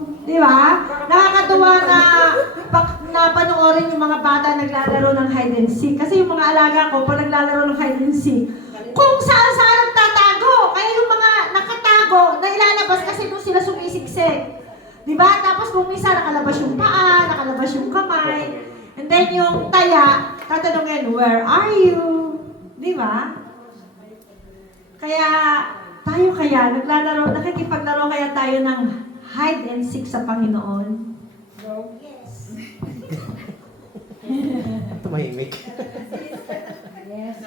Di ba? Nakakatuwa na panoorin yung mga bata naglalaro ng hide and seek. Kasi yung mga alaga ko, pag naglalaro ng hide and seek, kung saan-saan nagtatago. Kaya yung mga nakatago, na ilalabas kasi doon sila sumisiksik. Di ba? Tapos kung minsan nakalabas yung paa, nakalabas yung kamay, and then yung taya, tatanungin, where are you? Di ba? Kaya, tayo kaya, nakikipaglaro kaya tayo ng hide and seek sa Panginoon? Yes. Tumahimik. Yes.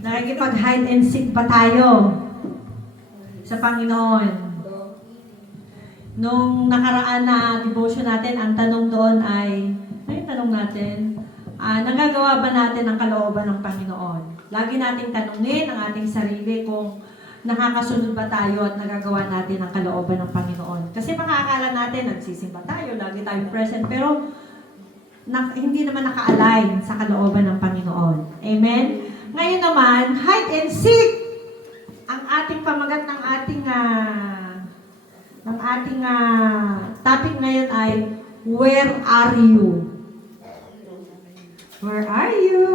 Nakikipag-hide and seek ba tayo sa Panginoon? Nung nakaraan na devotion natin, ang tanong doon ay, ano yung tanong natin? Nagagawa ba natin ang kalooban ng Panginoon? Lagi nating tanungin ang ating sarili kung nakakasunod ba tayo at nagagawa natin ang kalooban ng Panginoon. Kasi makakala natin, nagsisimba tayo, lagi tayong present, pero hindi naman naka-align sa kalooban ng Panginoon. Amen? Ngayon naman, hide and seek. Ang ating pamagat ng ating topic ngayon ay, where are you? Where are you?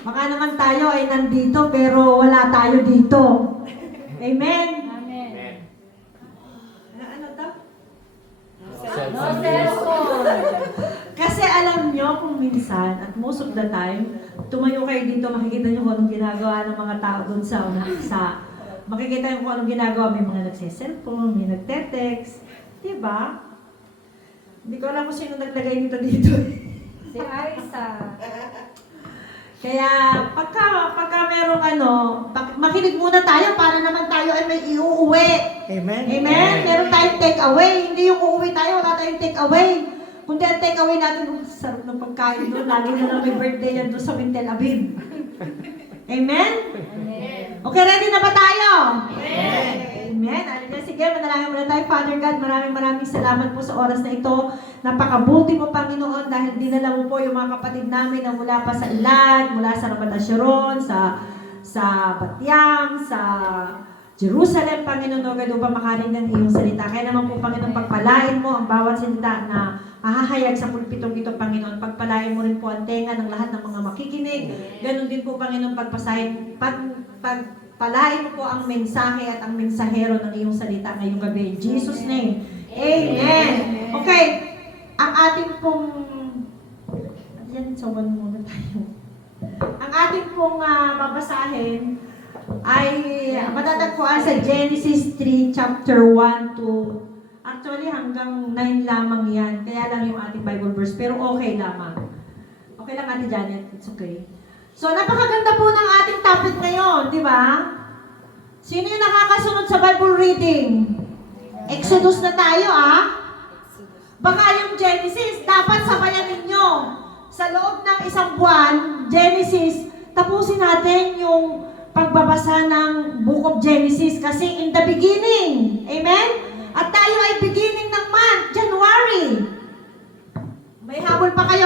Baka naman tayo ay nandito pero wala tayo dito. Amen? Amen. Ano to? No cellphone. Kasi alam nyo kung minsan, at most of the time, tumayo kayo dito, makikita nyo kung anong ginagawa ng mga tao doon makikita nyo kung anong ginagawa. May mga nagsiselfone, may nagte-text. Diba? Hindi ko alam kung sino naglagay dito. Si Aisa. Kaya pagka merong makinig muna tayo para naman tayo ay may iuuwi. Amen. Amen? Meron tayong take away. Hindi yung uuwi tayo, wala tayong take away. Kundi ang take away natin, sarap ng pagkain doon. Lagi na lang may birthday yan doon sa Wintel Abib. Amen? Amen. Okay, ready na ba tayo? Amen. Amen. Alin, sige, manalangin muna tayo. Father God, maraming salamat po sa oras na ito. Napakabuti mo, Panginoon, dahil dinala mo po yung mga kapatid namin na mula pa sa Ilad, mula sa Ramadasyaron, sa Batyang, sa Jerusalem, Panginoon, o gano'n pa makarinig ng iyong salita. Kaya naman po, Panginoon, pagpalain mo ang bawat salita na hahayag sa pulpitong ito, Panginoon. Pagpalain mo rin po ang tenga ng lahat ng mga makikinig. Ganon din po, Panginoon, pagpalain mo po ang mensahe at ang mensahero ng iyong salita ngayong gabi. In Jesus' name, Amen. Okay, ang ating pong... Yan, sawan muna tayo. Ang ating pong babasahin ay matatagpuan sa Genesis 3, chapter 1 to... Actually, hanggang 9 lamang yan. Kaya lang yung ating Bible verse. Pero okay lamang. Okay lang, Ate Janet. It's okay. So, napakaganda po ng ating topic ngayon, di ba? Sino yung nakakasunod sa Bible reading? Exodus na tayo, Baka yung Genesis, dapat sabayan ninyo. Sa loob ng isang buwan, Genesis, tapusin natin yung pagbabasa ng Book of Genesis kasi in the beginning. Amen? At tayo ay beginning ng month, January. May habol pa kayo,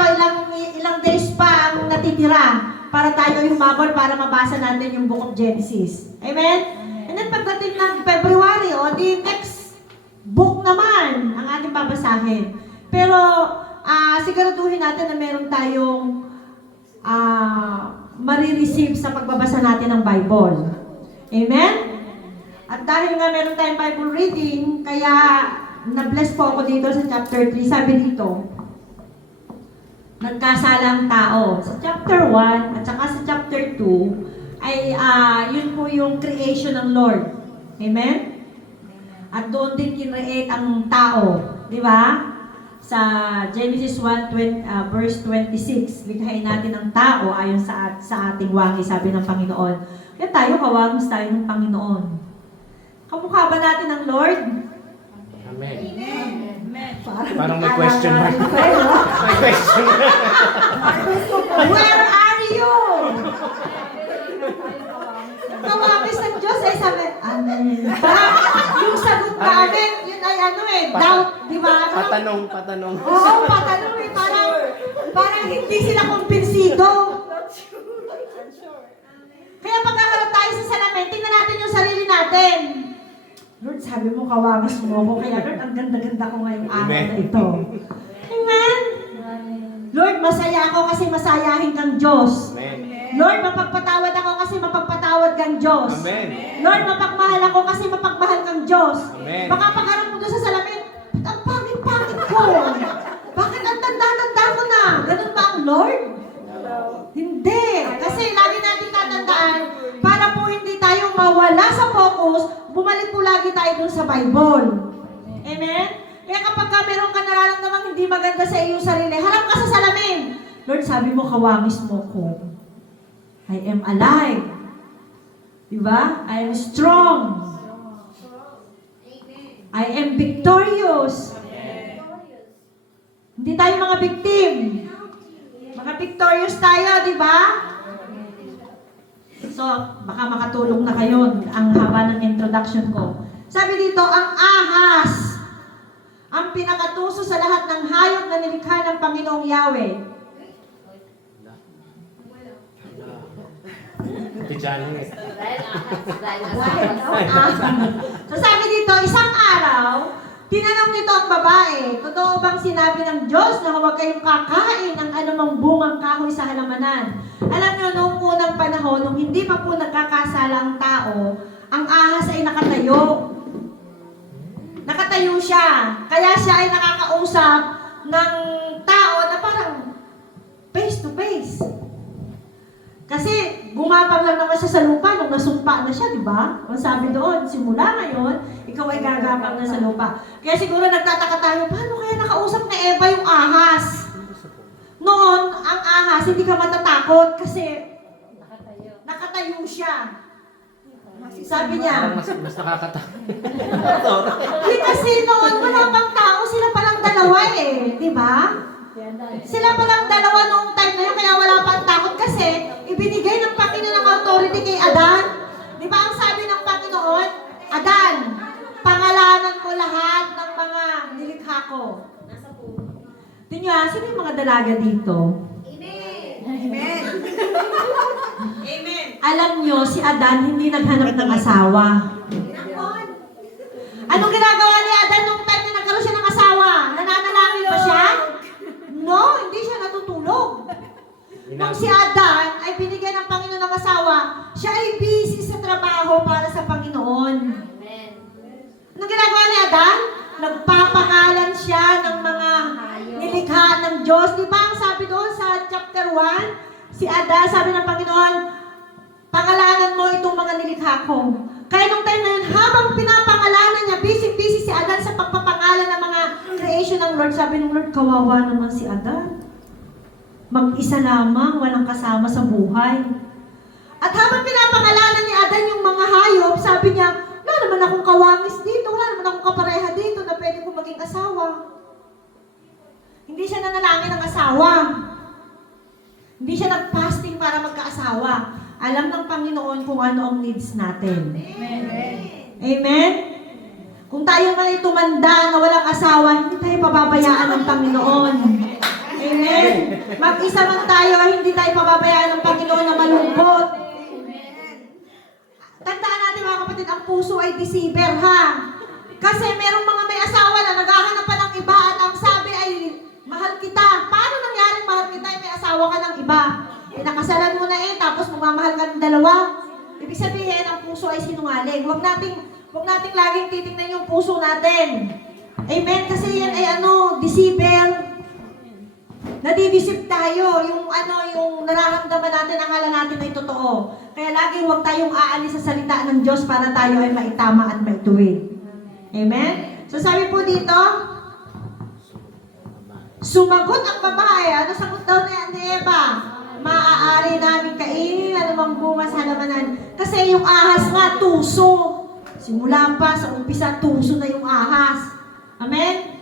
ilang days pa ang natitira para tayo humabol para mabasa natin yung Book of Genesis. Amen? And then pagdating ng February, the next book naman ang ating babasahin. Pero siguraduhin natin na meron tayong marireceive sa pagbabasa natin ng Bible. Amen? At dahil nga meron tayong Bible reading, kaya na-bless po ako dito sa chapter 3. Sabi dito, nagkasala ang tao. Sa chapter 1 at saka sa chapter 2 ay yun po yung creation ng Lord. Amen? At doon din kinreate ang tao. Di ba? Sa Genesis 1, verse 26, likhain natin ang tao ayon sa ating wangi, sabi ng Panginoon. Kaya tayo, kawagos tayo ng Panginoon. Kamukha ba natin ang Lord? Amen. Amen. Parang may question mark. May question mark. Where are you? Kawagis ng Diyos ay sabi, Amen. Parang yung sagot namin, yun ay doubt, di ba? Patanong. Oo, patanong parang hindi sila kumbinsido. Kaya pagkakarap tayo sa salamin, tingnan natin yung sarili natin. Lord, sabi mo, kawagis mo ako. Kaya Lord, ang ganda-ganda ko ngayong araw Amen. na ito. Amen? Lord, masaya ako kasi masayahin kang Diyos. Amen. Lord, mapagpatawad ako kasi mapagpatawad kang Diyos. Amen. Lord, mapagmahal ako kasi mapagmahal kang Diyos. Amen. Baka pagharap mo doon sa salamin, ang pangit-pangit ko. Bakit ang tanda-tanda ko na? Ganun ba ang Lord? Hindi. Kasi lagi natin tatandaan, para po hindi tayo mawala sa focus, bumalik po lagi tayo dun sa Bible. Amen? Kaya kapag ka meron ka nararamdamang hindi maganda sa iyong sarili, harap ka sa salamin. Lord, sabi mo, kawangis mo ko. I am alive. Diba? I am strong. I am victorious. Hindi tayo mga victim. Mga victorious tayo, di ba? So, baka makatulong na kayo ang haba ng introduction ko. Sabi dito, ang ahas, ang pinakatuso sa lahat ng hayop na nilikha ng Panginoong Yahweh. Ate Janet. So sabi dito, isang araw, tinanong nito ang babae, totoo bang sinabi ng Diyos na huwag kayong kakain ng anumang bungang kahoy sa halamanan? Alam niyo, noong unang panahon, nung hindi pa po nagkakasala ang tao, ang ahas ay nakatayo. Nakatayo siya. Kaya siya ay nakakausap ng tao na parang face to face. Kasi gumapang lang naman siya sa lupa nung nasumpa na siya, di ba? Ang sabi doon, simula ngayon, ikaw ay gagapang na sa lupa. Kaya siguro nagtataka tayo, paano kaya nakausap na Eva yung ahas? Noon, ang ahas, hindi ka matatakot kasi nakatayo siya. Sabi niya, Parang mas nakakatakot. hindi kasi noon, wala pang tao, sila palang dalawa eh, di ba? Sila palang dalawa noong time na yun, kaya wala pang takot kasi ibinigay ng Panginoon ng authority kay Adan. Di ba ang sabi ng Panginoon? Adan, pangalanan mo lahat ng mga nilikha ko. Tingnan, sino yung mga dalaga dito? Amen. Amen. Alam nyo, si Adan hindi naghanap ng asawa. Anong ginagawa ni Adan nung time na nagkaroon siya ng asawa? Nananalangin ba siya? No, hindi siya natutulog. Nung si Adan ay binigyan ng Panginoon ng asawa, siya ay busy sa trabaho para sa Panginoon. Anong ginagawa ni Adan? Nagpapangalan siya ng mga nilikha ng Diyos. Di ba ang sabi doon sa chapter 1? Si Adan, sabi ng Panginoon, pangalanan mo itong mga nilikha ko. Kaya nung time na yun, habang pinapangalanan niya, busy-busy si Adan sa pagpapangalan ng mga creation ng Lord. Sabi ng Lord, kawawa naman si Adan. Mag-isa lamang, walang kasama sa buhay. At habang pinapangalanan ni Adan yung mga hayop, sabi niya, wala naman akong kawangis dito, wala naman akong kapareha dito na pwede kong maging asawa. Hindi siya nanalangin ng asawa. Hindi siya nag-fasting para magkaasawa. Alam ng Panginoon kung ano ang needs natin. Amen. Amen? Kung tayo man ay tumanda na walang asawa, hindi tayo pababayaan ng Panginoon. Amen? Mag-isa man tayo, hindi tayo pababayaan ng Panginoon na malungkot. Tandaan natin mga kapatid, ang puso ay deceiver, ha? Kasi merong mga may asawa na naghahanap pa ng iba at ang sabi ay, mahal kita. Paano nangyaring mahal kita ay may asawa ka ng iba? Nakasalan mo na tapos magmamahal ka ng dalawa. Ibig sabihin, ang puso ay sinungaling. Huwag nating laging titingnan yung puso natin. Amen? Kasi yan ay deceiver. Nadidisip tayo. Yung nararamdaman natin, akala natin ay totoo. Kaya lagi huwag tayong aalis sa salita ng Diyos para tayo ay maitama at maituwid. Amen? So sabi po dito, sumagot ang babae. Ano sagot daw ni Eva? Maaari namin kainin anumang bunga sa halamanan. Kasi yung ahas nga, tuso. Simula pa sa umpisa, tuso na yung ahas. Amen?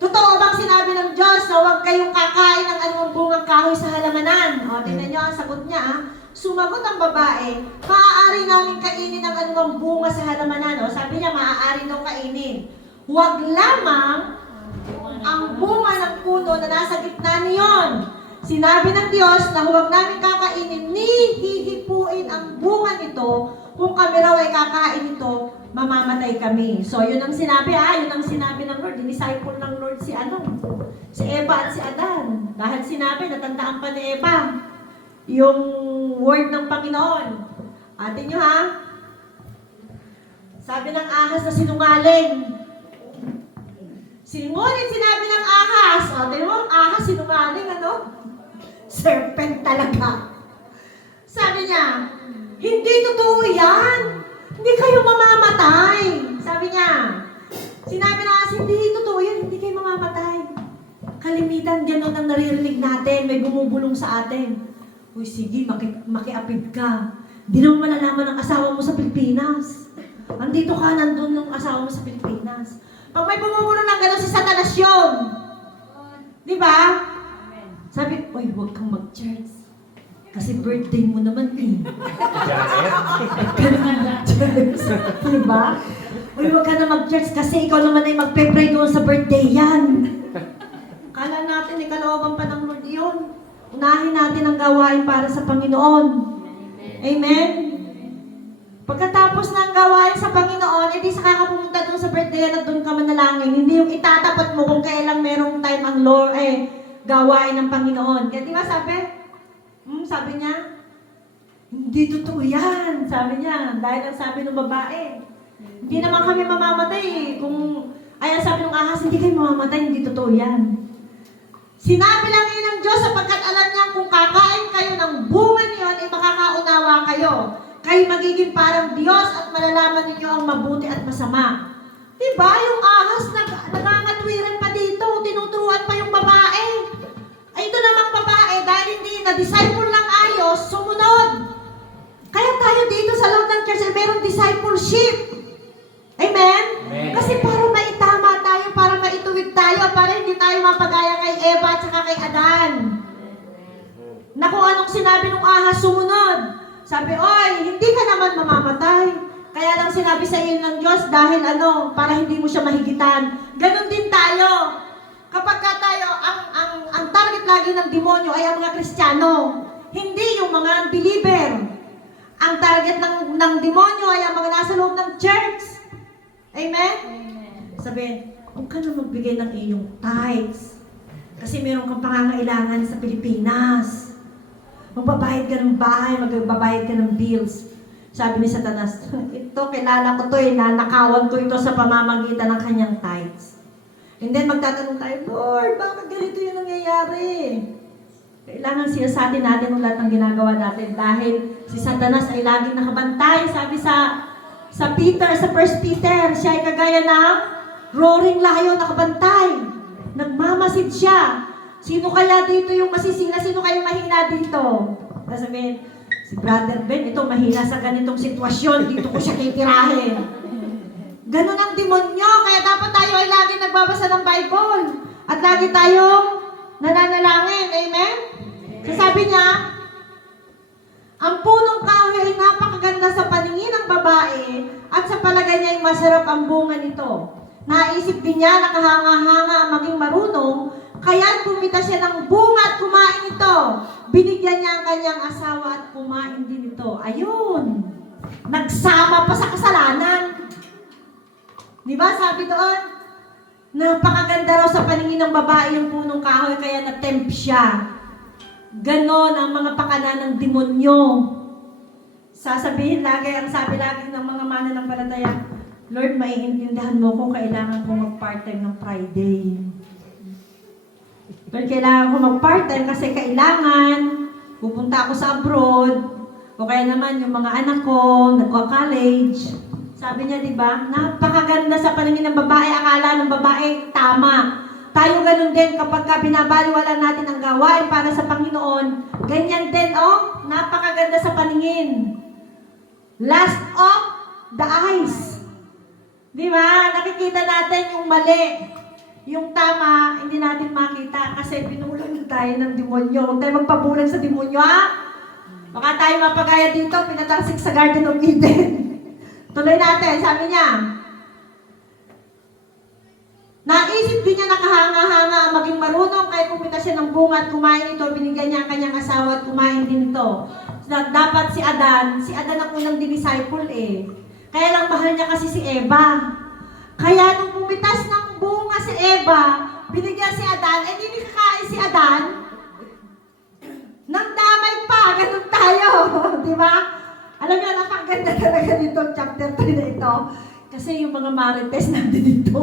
Totoo bang sinabi ng Diyos na huwag kayong kakain ng anumang bungang kahoy sa halamanan? O, tingnan nyo ang sagot niya. Sumagot ang babae, maaari namin kainin ang anumang bunga sa halamanan. O, sabi niya, maaari daw kainin. Huwag lamang ang bunga ng puno na nasa gitna niyon. Sinabi ng Diyos na huwag namin kakainin ni hihipuin ang bunga nito, kung kami raw ay kakain ito, mamamatay kami. So, yun ang sinabi, yun ang sinabi ng Lord. Dinisciple ng Lord si si Eva at si Adan. Dahil sinabi, natandaan pa ni Eva, yung word ng Panginoon. Atin nyo ha? Sabi ng ahas na sinungaling. Sinungaling sinabi ng ahas. Tingnan mo, ang ahas sinungaling, Serpent talaga. Sabi niya, hindi totoo yan. Hindi kayo mamamatay. Sabi niya, sinabi na kasi, hindi totoo yan, hindi kayo mamamatay. Kalimitan, gano'n ang naririnig natin, may bumubulong sa atin. Uy, sige, makiapid ka. Hindi naman malalaman ang asawa mo sa Pilipinas. Andito ka, nandun yung asawa mo sa Pilipinas. Pag may bumubulong ng gano'n, si Satanas yun. Di ba? Sabi, uy, huwag kang mag-church. Kasi birthday mo naman eh. Diba? Uy, huwag ka na mag-church kasi ikaw naman ay magpe-pray doon sa birthday yan. Kala natin, ikalooban pa ng Lord yun. Unahin natin ang gawain para sa Panginoon. Amen? Pagkatapos ng gawain sa Panginoon, edi saka ka pumunta doon sa birthday at doon ka manalangin. Hindi yung itatapat mo kung kailang merong time ang Lord, gawain ng Panginoon. Kaya di ba sabi niya, hindi totoo yan. Sabi niya, dahil ang sabi ng babae, hindi naman kami mamamatay. Ayan sabi ng ahas, hindi kayo mamamatay, hindi totoo yan. Sinabi lang yun ng Diyos sapagkat alam niya kung kakain kayo ng bunga niyon, ay makakaunawa kayo. Kayo magiging parang Diyos at malalaman ninyo ang mabuti at masama. Diba? Yung ahas nangangatwiran pa dito, tinuturuan pa yung babae. Ay, ito namang babae, dahil hindi na-disciple lang ayos, sumunod. Kaya tayo dito sa loob ng church ay mayroong discipleship. Amen? Amen? Kasi para maitama tayo, para maituwid tayo, para hindi tayo mapagaya kay Eva at saka kay Adan. Na kung anong sinabi ng ahas, sumunod. Sabi, oy, hindi ka naman mamamatay. Kaya lang sinabi sa iyo ng Diyos dahil para hindi mo siya mahigitan. Ganon din tayo. Kapag tayo, ang target lagi ng demonyo ay ang mga Kristiyano. Hindi yung mga unbeliever. Ang target ng demonyo ay ang mga nasa loob ng church. Amen? Sabi, huwag ka na magbigay ng iyong tithes. Kasi meron kang pangangailangan sa Pilipinas. Magbabayad ka ng bahay, magbabayad ka ng bills. Sabi ni Satanas, ito, kilala ko to nanakawan ko ito sa pamamagitan ng kanyang tithes. And then magtatanong tayo, Lord, bakit ganito yung nangyayari? Kailangan siyasatin natin ang lahat ng ginagawa natin dahil si Satanas ay laging nakabantay. Sabi sa 1 Peter, siya ay kagaya ng roaring lion, nakabantay. Nagmamasid siya. Sino kaya dito yung masisina? Sino kayong mahina dito? Sabihin, si Brother Ben, ito mahina sa ganitong sitwasyon. Dito ko siya titirahin. Ganon ang demonyo. Kaya dapat tayo ay lagi nagbabasa ng Bible. At lagi tayong nananalangin. Amen? So sabi niya, ang punong kahoy ay napakaganda sa paningin ng babae at sa palagay niya ay masarap ang bunga nito. Naisip din niya na kahanga-hanga maging marunong, kaya pumita siya ng bunga at kumain ito. Binigyan niya ang kanyang asawa at kumain din ito. Ayun! Nagsama pa sa kasalanan. Di ba? Sabi doon, napakaganda raw sa paningin ng babae yung punong kahoy, kaya na-tempt siya. Ganon ang mga pakana ng demonyo. Sasabihin lagi, ang sabi lagi ng mga mananampalataya, Lord, maiintindihan mo kung kailangan ko mag-part-time ng Friday. Lord, kailangan ko mag-part-time kasi kailangan pupunta ako sa abroad o kaya naman yung mga anak ko nagko-college. Sabi niya, di ba? Napakaganda sa paningin ng babae. Akala ng babae, tama. Tayo ganun din kapag binabaliwala natin ang gawain para sa Panginoon. Ganyan din, napakaganda sa paningin. Last of the eyes. Di ba? Nakikita natin yung mali. Yung tama, hindi natin makita kasi pinulang tayo ng demonyo. Huwag tayo magpabulag sa demonyo, ha? Baka tayo mapagaya dito, pinatalsik sa Garden of Eden. Tuloy natin, sabi niya, naisip din niya na kahanga-hanga maging marunong, kaya kumita siya ng bunga at kumain ito, binigyan niya ang kanyang asawa at kumain din ito. Dapat si Adan ang unang disciple eh. Kaya lang mahal niya kasi si Eva. Kaya nung bumitas ng bunga si Eva, binigyan si Adan, eh hindi kakain si Adan. Nang damay pa, ganun tayo. Di ba? Alam niyo, napakaganda talaga dito, chapter 3 na ito. Kasi yung mga marites nandito dito.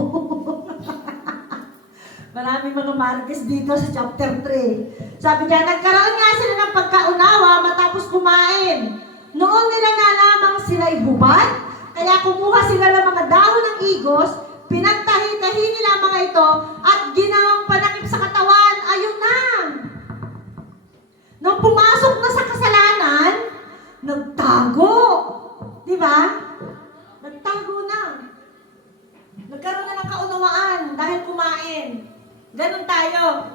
Maraming mga marites dito sa chapter 3. Sabi niya, nagkaroon nga sila ng pagkaunawa matapos kumain. Noon nila nalamang sila'y hubad, kaya kumuha sila ng mga dahon ng igos, pinagtahi-tahi nila mga ito, at ginawang panakip sa katawan. Ayun na! Nung pumasok na sa kasalanan, nagtago. Di ba? Nagtago na. Nagkaroon na ng kaunawaan dahil kumain. Ganon tayo.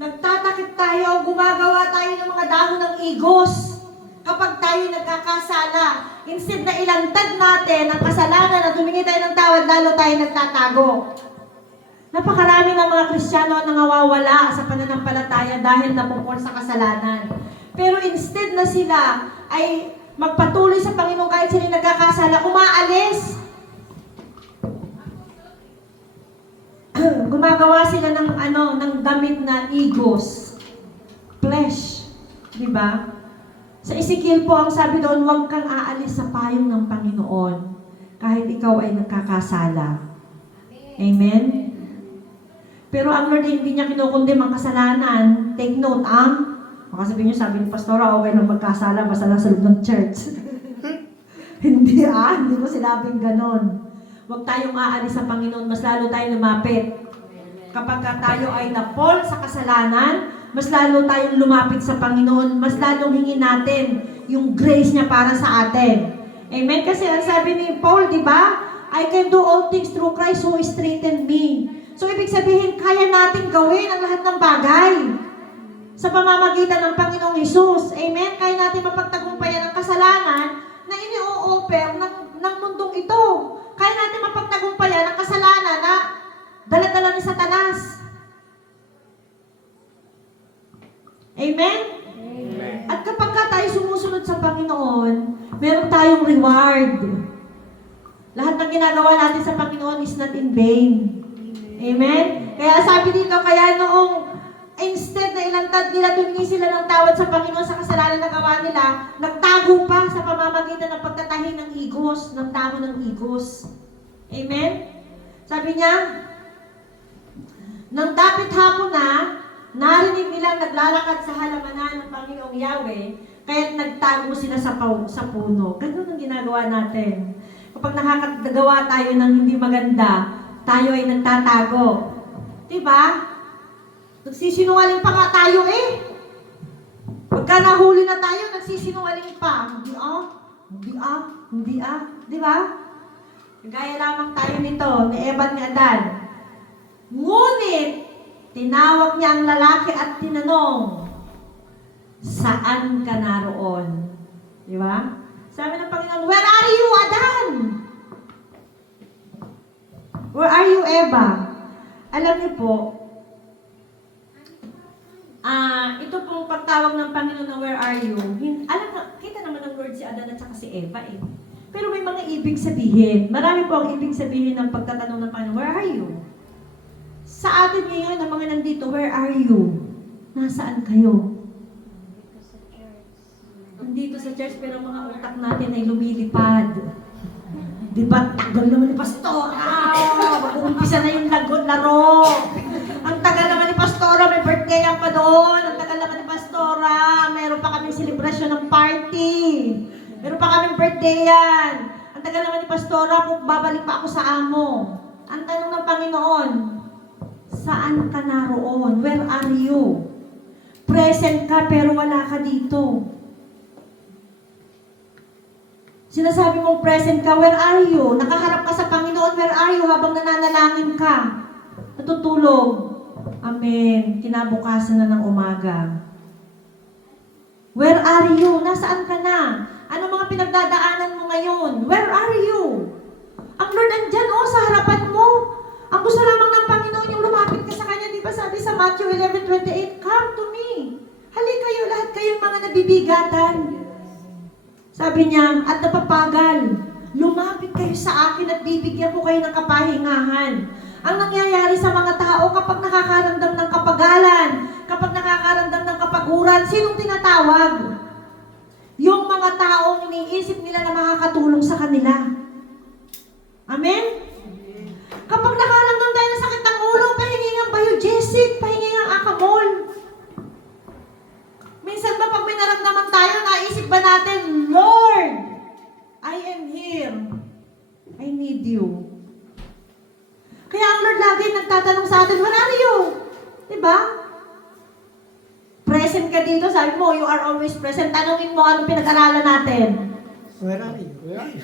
Nagtatakip tayo, gumagawa tayo ng mga dahon ng igos. Kapag tayo nagkakasala, instead na ilantad natin ang kasalanan at humingi tayo ng tawad, lalo tayo nagtatago. Napakarami ng mga Kristiyano ang nangawawala sa pananampalataya dahil napupol sa kasalanan. Pero instead na sila ay magpatuloy sa Panginoon kahit sila nagkakasala, umaalis. Gumagawa sila ng damit na igos, flesh, di ba? Sa Ezekiel po ang sabi doon, huwag kang aalis sa payong ng Panginoon kahit ikaw ay nagkakasala. Amen? Pero ang Lord hindi niya kinukundim ang kasalanan. Take note, baka sabihin niyo, sabi ni Pastora, okay lang magkasala, basta lang sa loob ng church. Hindi ko sinabing ganon. Huwag tayong aalis sa Panginoon, mas lalo tayong lumapit. Kapag tayo ay na-fall sa kasalanan, mas lalo tayong lumapit sa Panginoon, mas lalong hingin natin yung grace niya para sa atin. Amen? Kasi ang sabi ni Paul, di ba? I can do all things through Christ who strengthened me. So, ibig sabihin, kaya natin gawin ang lahat ng bagay sa pamamagitan ng Panginoong Hesus. Amen? Kaya natin mapagtagumpayan ang kasalanan na ini-o-offer ng mundong ito. Kaya natin mapagtagumpayan ang kasalanan na dala-dala ni Satanas. Amen? Amen. At kapag tayo sumusunod sa Panginoon, meron tayong reward. Lahat ng ginagawa natin sa Panginoon is not in vain. Amen? Kaya sabi dito, kaya noong instead na ilantad nila, tumingi sila ng tawad sa Panginoon sa kasalanan na gawa nila, nagtago pa sa pamamagitan ng pagtatahi ng igos, ng tago ng igos. Amen? Sabi niya, nang dapit hapon na, narinig nilang naglalakad sa halamanan ng Panginoong Yahweh, kaya't nagtago sila sa puno. Ganun ang ginagawa natin. Kapag nakakagawa tayo ng hindi maganda, tayo ay nagtatago. Diba? Nagsisinungaling pa nga tayo eh. Pagka nahuli na tayo, nagsisinungaling pa. Hindi. Diba? Gaya lamang tayo nito, ni Eva at ni Adan. Ngunit, tinawag niya ang lalaki at tinanong, saan ka naroon? Di ba? Sabi ng Panginoon, where are you, Adan? Where are you, Eva? Alam niyo po, ito pong pagtawag ng Panginoon na where are you, kita naman ng word si Adan at saka si Eva eh. Pero may mga ibig sabihin. Marami po ang ibig sabihin ng pagtatanong ng Panginoon, where are you? Sa atin ngayon, ang mga nandito, where are you? Nasaan kayo? Nandito sa church, pero mga utak natin ay lumilipad. Di ba? Tagal naman ni Pastora! Mag-uumpisa na yung laro. Ang tagal naman ni Pastora, may birthday yan pa doon. Ang tagal naman ni Pastora, meron pa kaming celebration ng party. Meron pa kaming birthday yan. Ang tagal naman ni Pastora, kung babalik pa ako sa amo. Ang tanong ng Panginoon, saan ka naroon? Where are you? Present ka pero wala ka dito. Sinasabi mong present ka, where are you? Nakaharap ka sa Panginoon, where are you? Habang nananalangin ka. Natutulog. Amen. Kinabukasan na ng umaga. Where are you? Nasaan ka na? Ano mga pinagdadaanan mo ngayon? Where are you? Ang Lord andyan, sa harapan mo. Ang gusto lamang ng Panginoon yung lumapit ka sa Kanya. Di ba sabi sa Matthew 11:28, come to me. Halika kayo, lahat kayong mga nabibigatan. Sabi niya, at napapagal, lumapit kayo sa akin at bibigyan ko kayo ng kapahingahan. Ang nangyayari sa mga tao kapag nakakaramdam ng kapagalan, kapag nakakaramdam ng kapaguran, sinong tinatawag? Yung mga taong iniisip nila na makakatulong sa kanila. Amen? Kapag nakaramdam tayo ng sakit ng ulo, pahingi ng biogesic, pahingi ng akamol. Minsan ba pag may naramdaman tayo, naisip ba natin, Lord, I am here. I need you. Kaya ang Lord lagi nagtatanong sa atin, where are you? Diba? Present ka dito, sabi mo, you are always present. Tanungin mo anong pinag-aralan natin. Where are you? Where are you?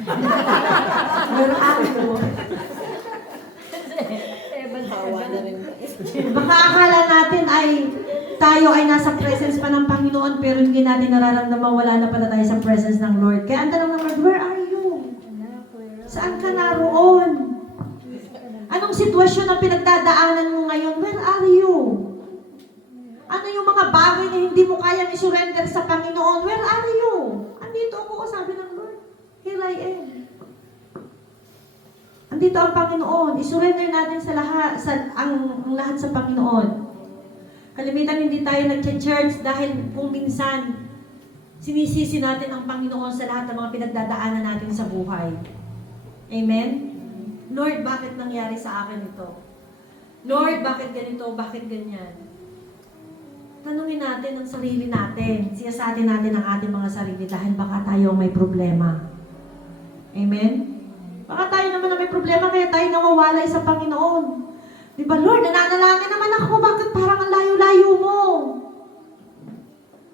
Baka akala natin ay tayo ay nasa presence pa ng Panginoon pero hindi natin nararamdaman wala na pala tayo sa presence ng Lord. Kaya ang tanong ng Lord, where are you? Saan ka naroon? Anong sitwasyon ang pinagdadaanan mo ngayon? Where are you? Ano yung mga bagay na hindi mo kayang isurrender sa Panginoon? Where are you? Andito ako, sabi ng Lord. Here I am. Andito ang Panginoon. Isurrender natin sa lahat, ang lahat sa Panginoon. Kalimitan hindi tayo nag-church dahil kung minsan sinisisi natin ang Panginoon sa lahat ng mga pinagdadaanan natin sa buhay. Amen? Lord, bakit nangyari sa akin ito? Lord, bakit ganito? Bakit ganyan? Tanungin natin ang sarili natin. Siyasatin natin ang ating mga sarili dahil baka tayo may problema. Amen? Baka tayo naman na may problema kaya tayo nawawalay sa Panginoon. Di ba, Lord, nananalangin naman ako. Bakit parang ang layo-layo mo?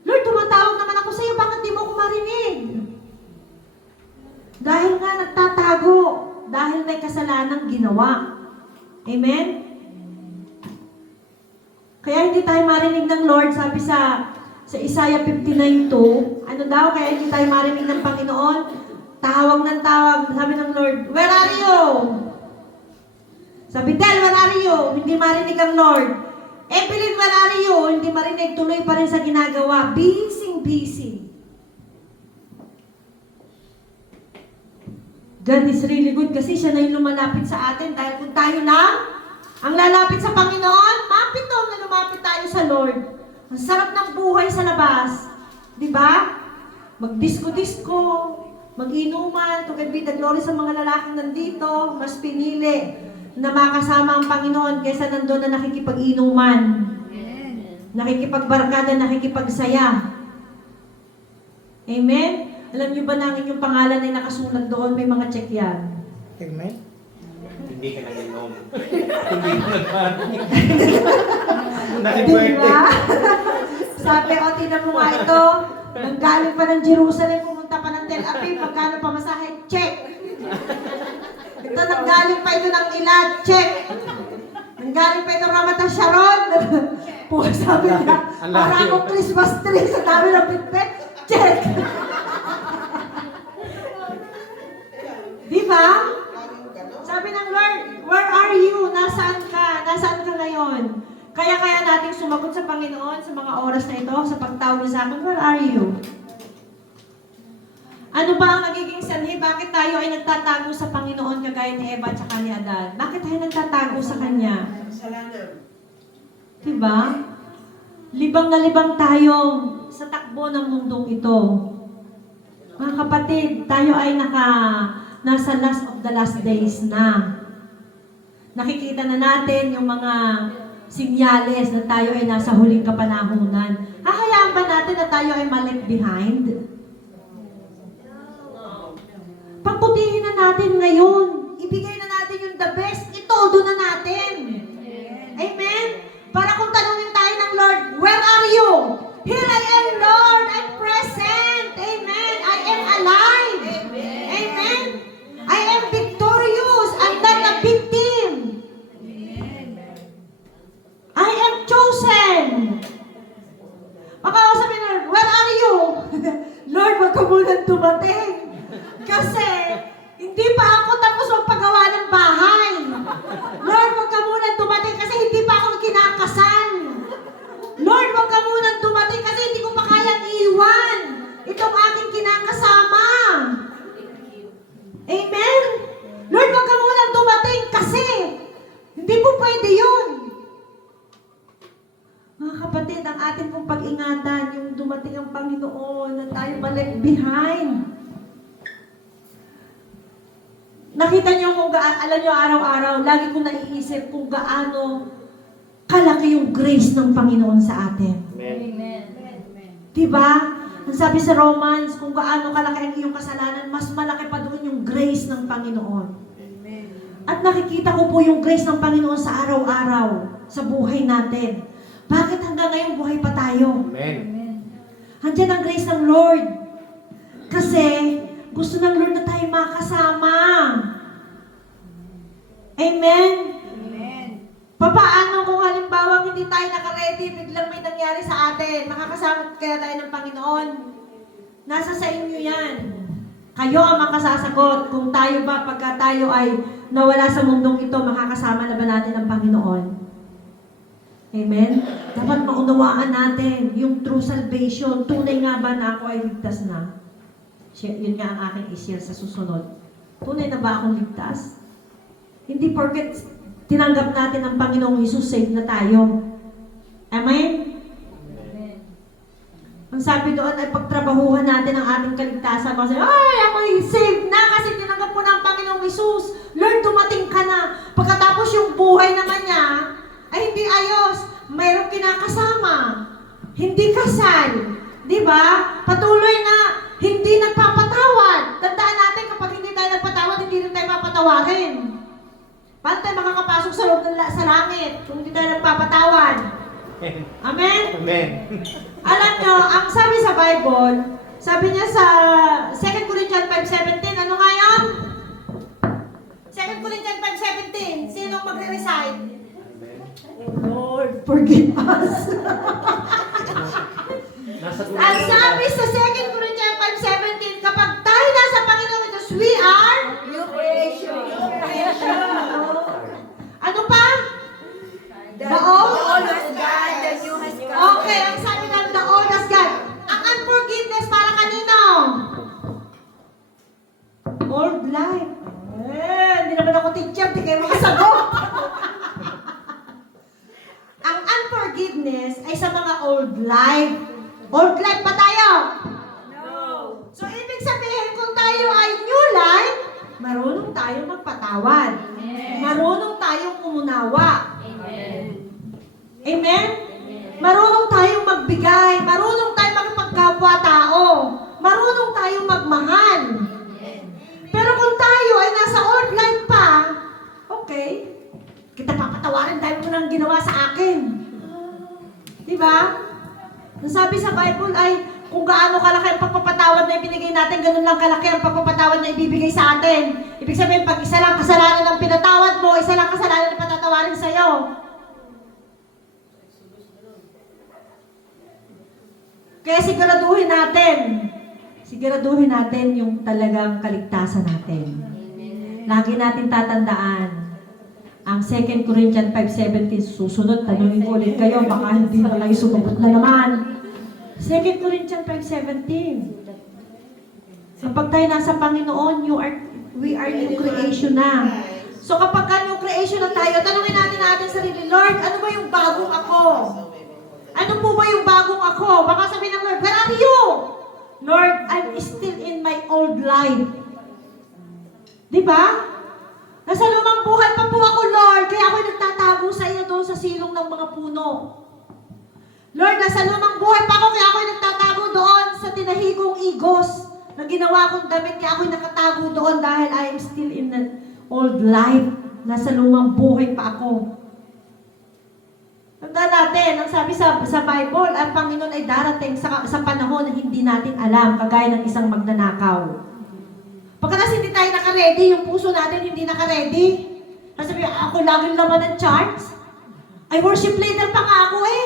Lord, tumatawag naman ako sa iyo. Bakit di mo ako marinig? Dahil nga nagtatago. Dahil may kasalanang ginawa. Amen? Kaya hindi tayo marinig ng Lord, sabi sa Isaiah 59:2, ano daw, kaya hindi tayo marinig ng Panginoon, tawag ng tawag, sabi ng Lord, where are you? Sabi, Del, where are you? Hindi marinig ang Lord. Evelyn, where are you? Hindi marinig, tuloy pa rin sa ginagawa, busy. God is really good kasi siya na yung lumalapit sa atin dahil kung tayo lang ang lalapit sa Panginoon, mapitong na lumapit tayo sa Lord. Ang sarap ng buhay sa labas. Di ba? Magdisko-disko, mag-inuman, to God be the glory sa mga lalaking nandito, mas pinili na makasama ang Panginoon kaysa nandun na nakikipag-inuman. Nakikipagbarkada, nakikipagsaya. Amen? Alam niyo ba na ang inyong pangalan ay nakasulat doon? May mga check yan. Amen? Hindi ka nag-inom. Hindi ka nag-party. Naki-birthday. Diba? Sabi, o, tinan mo nga ito. Nanggaling pa ng Jerusalem, pumunta pa ng Tel Aviv, magkano pamasahe? Check! Ito, nanggaling pa ito ng Ilad, check! Nanggaling pa ito Ramat Sharon, sabi niya, para akong Christmas tree sa dami ng bitbit, check! Diba? Sabi ng Lord, where are you? Nasaan ka? Nasaan ka ngayon? Kaya nating sumagot sa Panginoon sa mga oras na ito, sa pagtawag niya sa akin, where are you? Ano ba ang nagiging sanhi? Bakit tayo ay nagtatago sa Panginoon kagaya ni Eva at saka ni Adan? Bakit tayo nagtatago sa Kanya? Diba? Libang na libang tayo sa takbo ng mundong ito. Mga kapatid, tayo ay nasa last of the last days na. Nakikita na natin yung mga sinyales na tayo ay nasa huling kapanahunan. Hahayaan ba natin na tayo ay ma-left behind? Pagputihin na natin ngayon. Ibigay na natin yung the best. Itodo na natin. Amen? Para kung tanungin tayo ng Lord, where are you? Here I am, Lord. I'm present. Amen. I am alive. Amen. I am victorious. I'm not a victim. I am chosen. Makausapin na, where are you? Lord, wag ka muna dumating. Kasi, hindi pa ako tapos magpagawa ng bahay. Lord, wag ka muna dumating kasi hindi pa ako kinakasal. Lord, wag ka muna dumating kasi hindi ko pa kayang iwan itong aking kinakasama. pwede yun. Mga kapatid, ang atin pong pag-ingatan, yung dumating ang Panginoon na tayo balik behind. Nakita niyo kung alam niyo araw-araw, lagi kong naiisip kung gaano kalaki yung grace ng Panginoon sa atin. Amen. Diba? Ang sabi sa Romans, kung gaano kalaki ang iyong kasalanan, mas malaki pa doon yung grace ng Panginoon. At nakikita ko po yung grace ng Panginoon sa araw-araw, sa buhay natin. Bakit hanggang ngayon buhay pa tayo? Amen. Andiyan ang grace ng Lord. Kasi gusto ng Lord na tayo makasama. Amen? Papaano kung halimbawa hindi tayo naka-ready, biglang may nangyari sa atin, makakasama kaya tayo ng Panginoon? Nasa sa inyo yan. Kayo ang makasasagot kung tayo ba, pagka tayo ay nawala sa mundong ito, makakasama na ba natin ang Panginoon? Amen? Dapat maunawaan natin yung true salvation. Tunay nga ba na ako ay ligtas na? Yun nga ang aking i-share sa susunod. Tunay na ba akong ligtas? Hindi porket tinanggap natin ang Panginoong Hesus, save na tayo. Amen? Ang sabi doon ay pagtrabahuhan natin ang ating kaligtasan. Kasi, ay, ako'y saved na kasi tinanggap mo na ang Panginoong Hesus. Lord, dumating ka na. Pagkatapos yung buhay naman niya, ay hindi ayos. Mayroong kinakasama. Hindi kasal. Di ba? Patuloy na hindi nagpapatawad. Tandaan natin, kapag hindi tayo nagpatawad, hindi rin tayo papatawarin. Paano tayo makakapasok sa loob ng sa langit kung hindi tayo nagpapatawad? Amen? Amen. Alam nyo, ang sabi sa Bible, sabi niya sa 2 Corinthians 5:17, ano nga yun? 2 Corinthians 5:17, sinong magre-recite? Lord, forgive us. Ang sabi sa 2 Corinthians 5:17, kapag tayo nasa Panginoon ito, we are New creation. ano pa? The The old? old has gone, the new has come. Okay, ang sabi ng the old has gone. Ang unforgiveness para kanino? Old life. Hindi naman ako teacher, di kayo makasagot. Ang unforgiveness ay sa mga old life. Old life pa tayo? No. So, ibig sabihin, kung tayo ay new life, marunong tayong magpatawad. Marunong tayong umunawa. Amen? Marunong tayong magbigay. Marunong tayong magpagkapwa-tao. Marunong tayong magmahal. Pero kung tayo ay nasa old life pa, okay, kita papatawarin dahil mo nang ginawa sa akin. Diba? Ang sabi sa Bible ay, kung gaano kalaki ang pagpapatawad na ibinigay natin, ganun lang kalaki ang pagpapatawad na ibibigay sa atin. Ibig sabihin, pag isa lang kasalanan ang pinatawad mo, isa lang kasalanan ang patatawarin sa'yo. Kaya siguraduhin natin yung talagang kaligtasan natin. Lagi natin tatandaan, ang 2 Corinthians 5:17, susunod, tanungin ko ulit kayo, baka hindi na kayo sumagot na naman. 2 Corinthians 5:17. Kapag tayo nasa Panginoon, we are new creation na. So kapag new creation na tayo, tanungin natin sarili, Lord, ano ba yung bagong ako? Ano po ba yung bagong ako? Baka sabihin ng Lord, where are you? Lord, I'm still in my old life. Diba? Nasa lumang buhay pa po ako, Lord, kaya ako'y nagtatago sa iyo doon sa silong ng mga puno. Lord, nasa lumang buhay pa ako, kaya ako'y nagtatago doon sa tinahigong igos na ginawa kong damit, kaya ako'y nakatago doon dahil I am still in an old life. Nasa lumang buhay pa ako. Tandaan natin, ang sabi sa Bible, ang Panginoon ay darating sa panahon na hindi natin alam, kagaya ng isang magnanakaw. Pagkatas hindi tayo naka-ready, yung puso natin hindi naka-ready. Kasi sabi, ako laging laman ng charts. Ay, worship leader pa nga ako eh.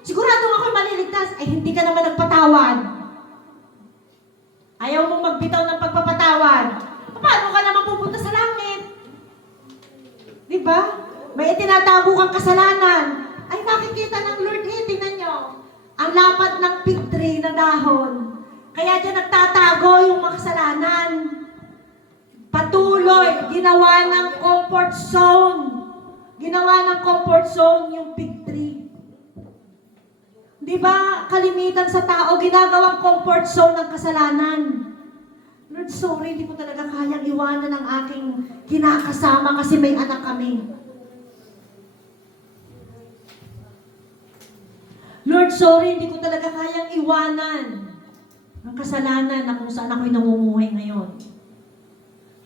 Siguradong ako'y maliligtas. Ay, hindi ka naman nagpatawad. Ayaw mong magbitaw ng pagpapatawad. Paano ka naman pupunta sa langit? Diba? May itinatago kang kasalanan. Ay, nakikita ng Lord eh, tingnan nyo. Ang lapad ng fig tree na dahon. Kaya dyan nagtatago yung mga kasalanan. Patuloy, ginawa ng comfort zone. Ginawa ng comfort zone yung fig tree. Di ba, kalimitan sa tao, ginagawang comfort zone ng kasalanan. Lord, sorry, hindi ko talaga kayang iwanan ang aking kinakasama kasi may anak kami. Lord, sorry, hindi ko talaga kayang iwanan ang kasalanan na kung saan ako'y namumuhay ngayon.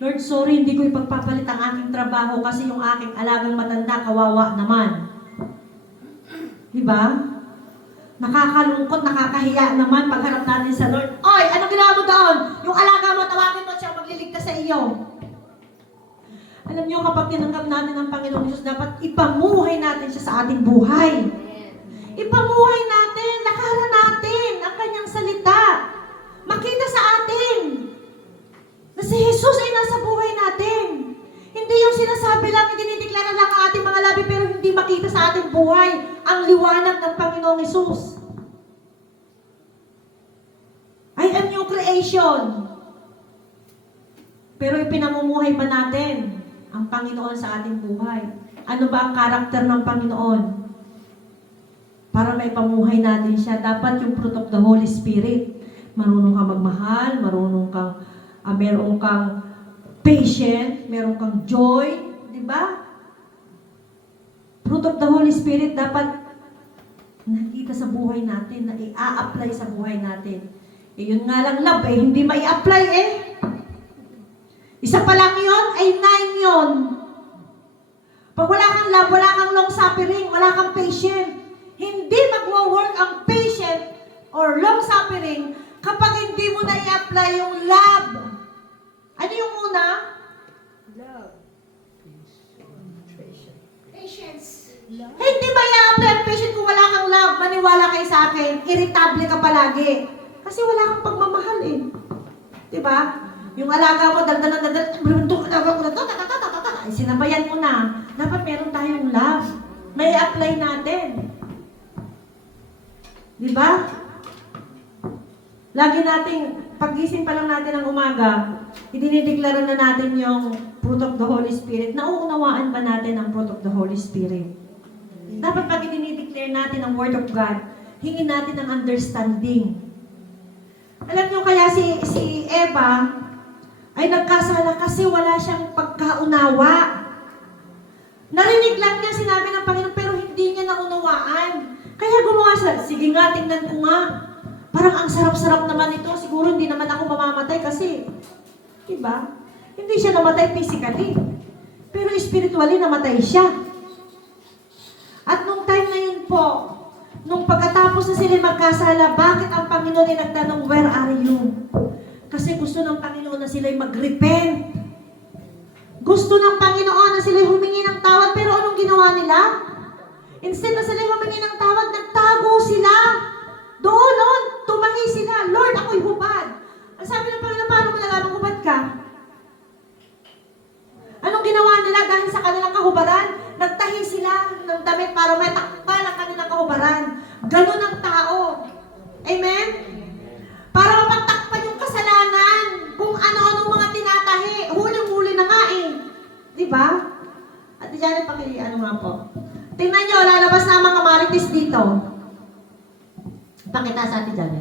Lord, sorry, hindi ko ipagpapalit ang aking trabaho kasi yung aking alagang matanda, kawawa naman. Diba? Nakakalungkot, nakakahiya naman pagharap natin sa Lord. Oy, ano ginawa mo doon? Yung alaga mo, tawagin mo siya, magliligtas sa iyo. Alam niyo, kapag tinanggap natin ang Panginoon Jesus, dapat ipamuhay natin siya sa ating buhay. Ipamuhay natin, lakaran natin ang kanyang salita. Makita sa atin na si Jesus ay nasa buhay natin. Hindi yung sinasabi lang, dinideklara lang ang ating mga labi, pero hindi makita sa ating buhay ang liwanag ng Panginoong Jesus. I am new creation. Pero ipinamumuhay pa natin ang Panginoon sa ating buhay. Ano ba ang karakter ng Panginoon? Para may pamuhay natin siya, dapat yung fruit of the Holy Spirit. Marunong kang magmahal, marunong kang, meron kang patient, meron kang joy, di ba? Fruit of the Holy Spirit dapat nakita sa buhay natin, na i-a-apply sa buhay natin. Eh, yun nga lang love, hindi mai-apply Isa pa lang yun, ay 9 yun. Pag wala kang love, wala kang long suffering, wala kang patient. Hindi magwo-work ang patient or long suffering kapag hindi mo na i-apply yung love. Ano yung una? Love. Patience. Love. Hindi ba i-apply ang patient kung wala kang love? Maniwala kayo sa akin, irritable ka palagi. Kasi wala kang pagmamahal Diba? Yung alaga mo, sinabayan mo na. Dapat meron tayong love. May apply natin. Diba? Lagi nating, pagising pa lang natin ng umaga, idinideklara na natin yung fruit of the Holy Spirit. Nauunawaan ba natin ang fruit of the Holy Spirit? Dapat pag idinideclare natin ang Word of God, hingin natin ang understanding. Alam nyo kaya si Eva ay nagkasala kasi wala siyang pagkaunawa. Narinig lang niya sinabi ng Panginoon pero hindi niya naunawaan. Kaya gumawa siya, sige nga, tingnan ko nga. Parang ang sarap-sarap naman ito. Siguro hindi naman ako mamamatay kasi, diba? Hindi siya namatay physically. Pero spiritually namatay siya. At nung time na yun po, nung pagkatapos na sila magkasala, bakit ang Panginoon ay nagtanong, where are you? Kasi gusto ng Panginoon na sila'y mag-repent. Gusto ng Panginoon na sila'y humingi ng tawad, pero anong ginawa nila? Instead na sila'y humingi ng tawad, nagtago sila. Doon, tumahi sila. Lord, ako'y hubad. Ang sabi ng Panginoon, paano mo nalaman hubad ka? Anong ginawa nila dahil sa kanilang kahubaran? Nagtahi sila ng damit para may takpan ang kanilang kahubaran. Ganun ang tao. Amen? Para mapagtakpan yung kasalanan. Kung ano-anong mga tinatahi. Huling-huli na nga Diba? At diyan ano nga po. Tingnan nyo, lalabas na ang mga marites dito. Pakita sa atin dyan.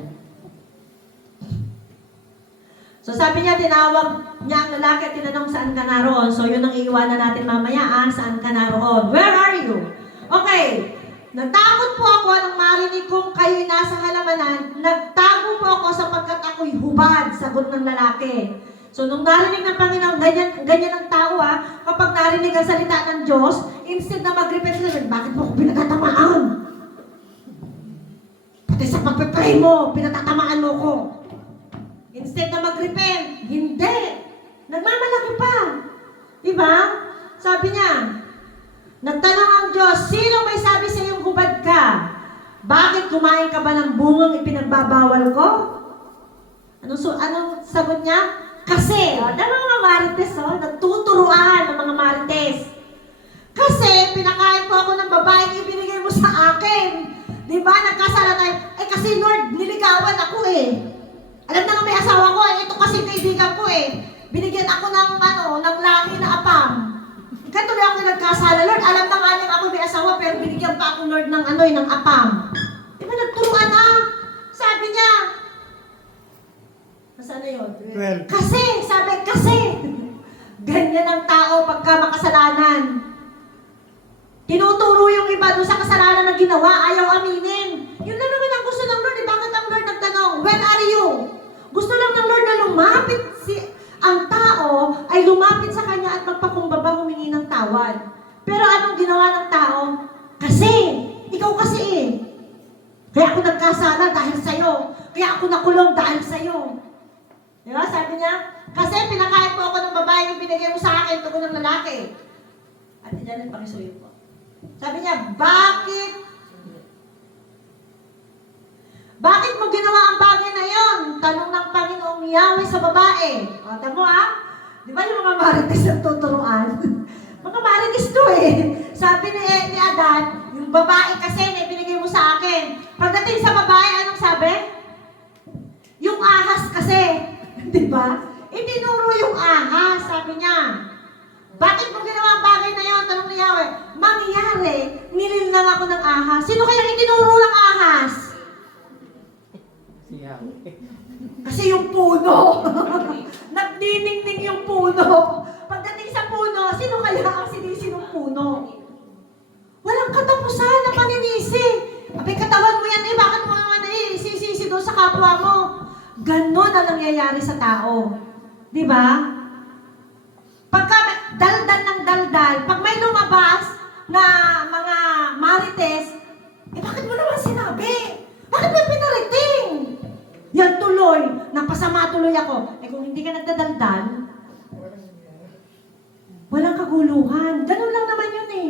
So sabi niya, tinawag niya ang lalaki at tinanong saan ka naroon. So yun ang iiwanan natin mamaya, saan ka naroon? Where are you? Okay. Natakot po ako nang marinig kong kayo'y nasa halamanan. Nagtago po ako sapagkat ako'y hubad, sagot ng lalaki. So nung narinig ng Panginoon, ganyan ang tao kapag narinig ang salita ng Diyos, instead na mag-repent sila, bakit mo ako pinagtatamaan? Pati sa pagpipray mo, pinatatamaan mo ko. Instead na mag-repent, hindi. Nagmamalaki pa. Diba? Sabi niya, nagtanong ang Diyos, sino may sabi sa iyong hubad ka? Bakit kumain ka ba ng bungang ipinagbabawal ko? Anong sagot niya? Kasi, mga marites, nagtuturuan ng mga marites. Kasi, pinakain po ako ng babaeng ibinigay mo sa akin. Diba? Nagkasala tayo. Kasi Lord, niligawan ako Alam na nga may asawa ko ito kasi kaibigan ko Binigyan ako ng lahi na apam. Kaya tuloy ako nagkasala, Lord. Alam na nga niyang ako may asawa, pero binigyan pa ako, Lord, ng ng apam. Di ba nagturuan na? Sabi niya, nasaan na yun? 12. Kasi. Ganyan ang tao pagka makasalanan. Tinuturo yung iba doon sa kasalanan na ginawa, ayaw aminin. Yun lang naman ang gusto ng Lord. Bakit ang Lord nagtanong, where are you? Gusto lang ng Lord na lumapit ang tao ay lumapit sa Kanya at magpakumbaba humingi ng tawad. Pero anong ginawa ng tao? Kasi, ikaw kasi eh. Kaya ako nagkasala dahil sa'yo. Kaya ako nakulong dahil sa'yo. Di ba? Sabi niya, kasi pinakain mo ako ng babae yung binigay mo sa akin, tugon ng lalaki. Ate Janet, pakisuyo po. Sabi niya, bakit mo ginawa ang bagay na yon? Tanong ng Panginoong Yahweh sa babae. O, tamo Di ba yung mga marites ang tuturuan? Mga marites to eh. Sabi ni Adan, yung babae kasi na binigay mo sa akin. Pagdating sa babae, anong sabi? Yung ahas kasi. Di ba? Itinuro yung ahas, sabi niya. Bakit mo ginawa ang bagay na yon? Tanong ni Yahweh. Mangyari, nililang ako ng ahas. Sino kaya itinuro ng ahas? Si Yahweh. Kasi yung puno. Nagdiningning yung puno. Pagdating sa puno, sino kaya ang sinisi ng puno? Walang katapusan na paninisi. Abay, katawan mo yan eh. Bakit mo naman sisisi doon sa kapwa mo? Ganon ang nangyayari sa tao. Di ba? Pagka daldal ng daldal, pag may lumabas na mga marites, bakit mo naman sinabi? Bakit mo pinarating? Yan tuloy, napasama tuloy ako. Kung hindi ka nagdadaldal, walang kaguluhan. Ganun lang naman yun eh.